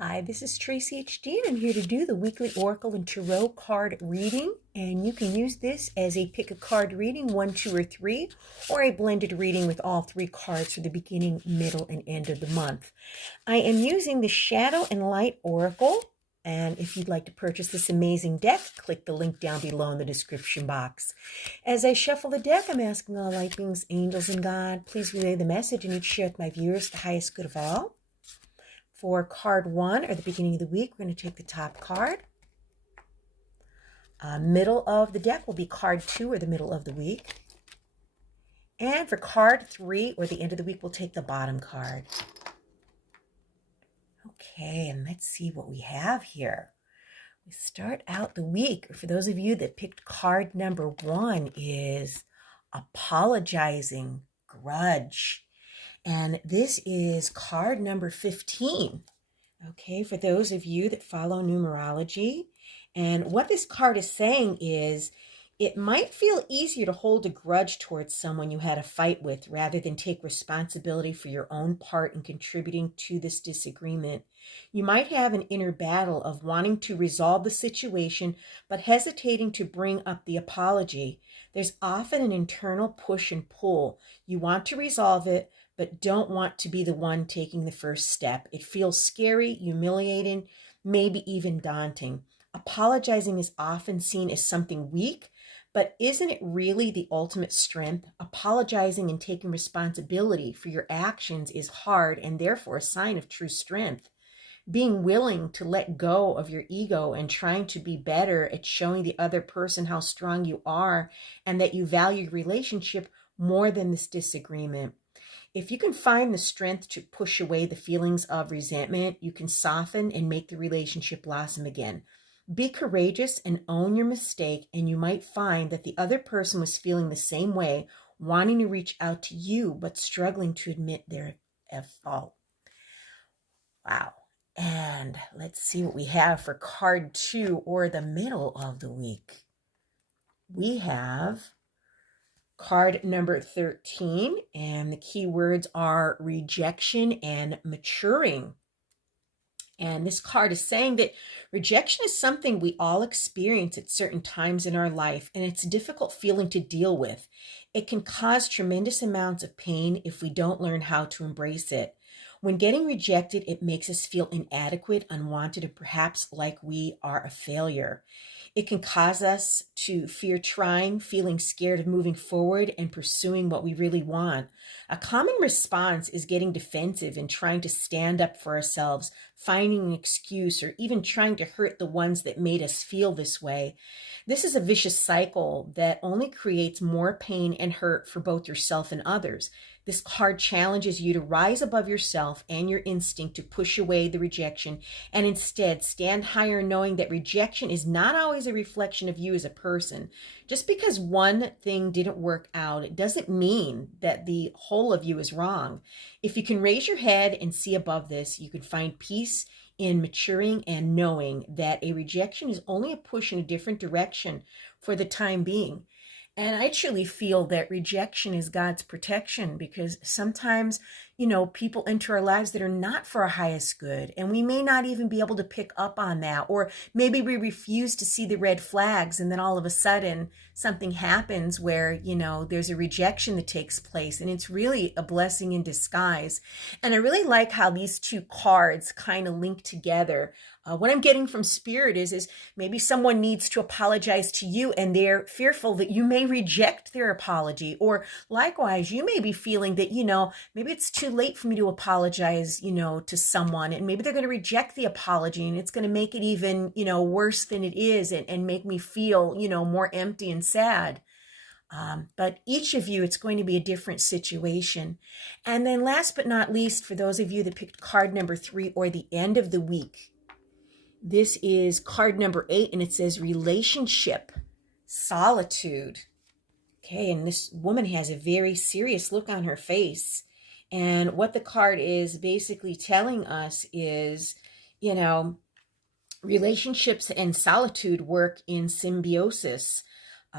Hi, this is Tracy HD, and I'm here to do the weekly Oracle and Tarot card reading. And you can use this as a pick a card reading, 1, 2, or 3, or a blended reading with all 3 cards for the beginning, middle, and end of the month. I am using the Shadow and Light Oracle. And if you'd like to purchase this amazing deck, click the link down below in the description box. As I shuffle the deck, I'm asking all light beings, angels, and God, please relay the message and each share with my viewers the highest good of all. For card 1, or the beginning of the week, we're going to take the top card. Middle of the deck will be card 2, or the middle of the week. And for card 3, or the end of the week, we'll take the bottom card. Okay, and let's see what we have here. We start out the week. For those of you that picked card number 1 is apologizing, grudge. And this is card number 15. Okay, for those of you that follow numerology. And what this card is saying is it might feel easier to hold a grudge towards someone you had a fight with rather than take responsibility for your own part in contributing to this disagreement. You might have an inner battle of wanting to resolve the situation but hesitating to bring up the apology. There's often an internal push and pull. You want to resolve it, but don't want to be the one taking the first step. It feels scary, humiliating, maybe even daunting. Apologizing is often seen as something weak, but isn't it really the ultimate strength? Apologizing and taking responsibility for your actions is hard and therefore a sign of true strength. Being willing to let go of your ego and trying to be better at showing the other person how strong you are and that you value your relationship more than this disagreement. If you can find the strength to push away the feelings of resentment, you can soften and make the relationship blossom again. Be courageous and own your mistake, and you might find that the other person was feeling the same way, wanting to reach out to you, but struggling to admit their fault. Wow. And let's see what we have for card 2, or the middle of the week. We have card number 13, and the key words are rejection and maturing. And this card is saying that rejection is something we all experience at certain times in our life, and it's a difficult feeling to deal with. It can cause tremendous amounts of pain if we don't learn how to embrace it. When getting rejected, it makes us feel inadequate, unwanted, and perhaps like we are a failure. It can cause us to fear trying, feeling scared of moving forward and pursuing what we really want. A common response is getting defensive and trying to stand up for ourselves, finding an excuse, or even trying to hurt the ones that made us feel this way. This is a vicious cycle that only creates more pain and hurt for both yourself and others. This card challenges you to rise above yourself and your instinct to push away the rejection and instead stand higher, knowing that rejection is not always a reflection of you as a person. Just because one thing didn't work out, it doesn't mean that the whole of you is wrong. If you can raise your head and see above this, you can find peace in maturing and knowing that a rejection is only a push in a different direction for the time being. And I truly feel that rejection is God's protection, because sometimes, people enter our lives that are not for our highest good. And we may not even be able to pick up on that. Or maybe we refuse to see the red flags. And then all of a sudden something happens where, there's a rejection that takes place. And it's really a blessing in disguise. And I really like how these two cards kind of link together. What I'm getting from Spirit is maybe someone needs to apologize to you and they're fearful that you may reject their apology. Or likewise, you may be feeling that, maybe it's too late for me to apologize, to someone, and maybe they're going to reject the apology and it's going to make it even, worse than it is, and make me feel, more empty and sad. But each of you, it's going to be a different situation. And then last but not least, for those of you that picked card number 3, or the end of the week, this is card number 8, and it says relationship, solitude. Okay, and this woman has a very serious look on her face. And what the card is basically telling us is, relationships and solitude work in symbiosis.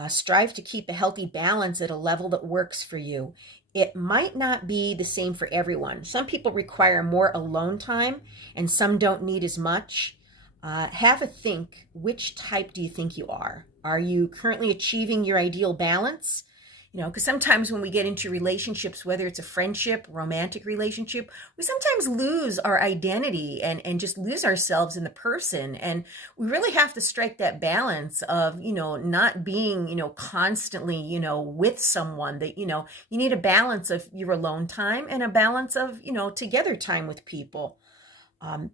Strive to keep a healthy balance at a level that works for you. It might not be the same for everyone. Some people require more alone time and some don't need as much. Have a think. Which type do you think you are? Are you currently achieving your ideal balance? Because sometimes when we get into relationships, whether it's a friendship, romantic relationship, we sometimes lose our identity and just lose ourselves in the person. And we really have to strike that balance of, not being, constantly, with someone that, you need a balance of your alone time and a balance of, together time with people.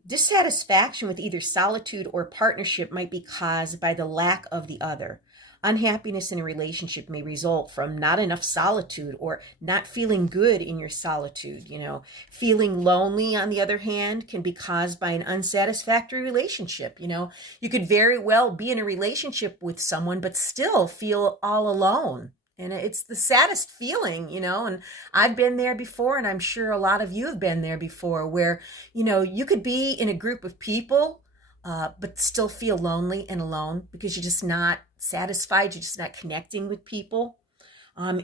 Dissatisfaction with either solitude or partnership might be caused by the lack of the other. Unhappiness in a relationship may result from not enough solitude or not feeling good in your solitude. Feeling lonely, on the other hand, can be caused by an unsatisfactory relationship. You could very well be in a relationship with someone, but still feel all alone. And it's the saddest feeling, and I've been there before, and I'm sure a lot of you have been there before, where, you could be in a group of people, but still feel lonely and alone because you're just not satisfied, you're just not connecting with people.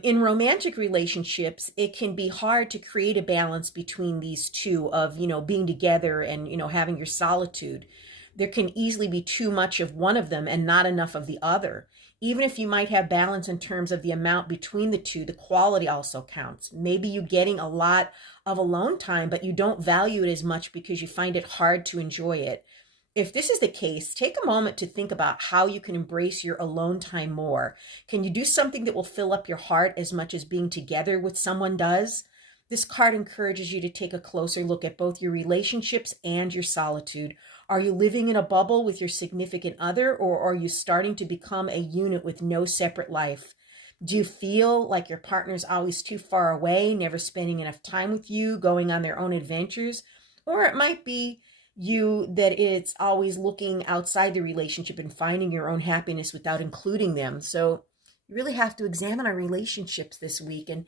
In romantic relationships, it can be hard to create a balance between these two of, being together and, having your solitude. There can easily be too much of one of them and not enough of the other. Even if you might have balance in terms of the amount between the two, the quality also counts. Maybe you're getting a lot of alone time, but you don't value it as much because you find it hard to enjoy it. If this is the case, take a moment to think about how you can embrace your alone time more. Can you do something that will fill up your heart as much as being together with someone does? This card encourages you to take a closer look at both your relationships and your solitude. Are you living in a bubble with your significant other, or are you starting to become a unit with no separate life? Do you feel like your partner's always too far away, never spending enough time with you, going on their own adventures? Or it might be you that it's always looking outside the relationship and finding your own happiness without including them. So you really have to examine our relationships this week and,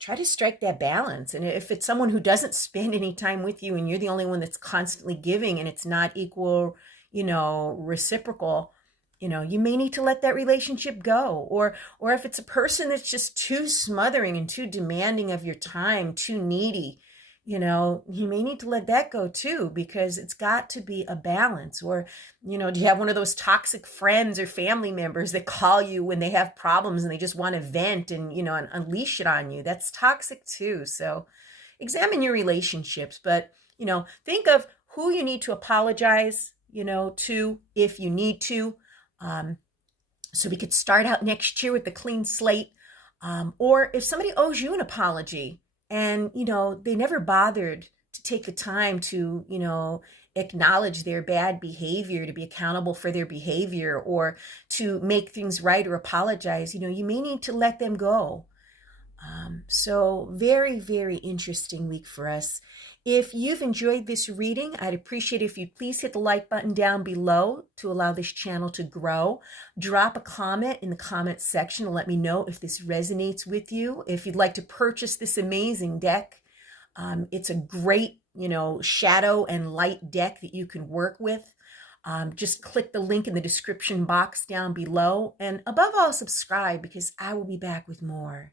try to strike that balance. And if it's someone who doesn't spend any time with you and you're the only one that's constantly giving and it's not equal, reciprocal, you may need to let that relationship go. Or if it's a person that's just too smothering and too demanding of your time, too needy, you may need to let that go too, because it's got to be a balance. Or, do you have one of those toxic friends or family members that call you when they have problems and they just want to vent and, and unleash it on you? That's toxic too. So examine your relationships, but, think of who you need to apologize, to, if you need to, so we could start out next year with a clean slate. Or if somebody owes you an apology, and, they never bothered to take the time to, acknowledge their bad behavior, to be accountable for their behavior, or to make things right or apologize, you may need to let them go. So very, very interesting week for us. If you've enjoyed this reading, I'd appreciate if you'd please hit the like button down below to allow this channel to grow. Drop a comment in the comments section and let me know if this resonates with you. If you'd like to purchase this amazing deck, it's a great, shadow and light deck that you can work with. Just click the link in the description box down below. And above all, subscribe, because I will be back with more.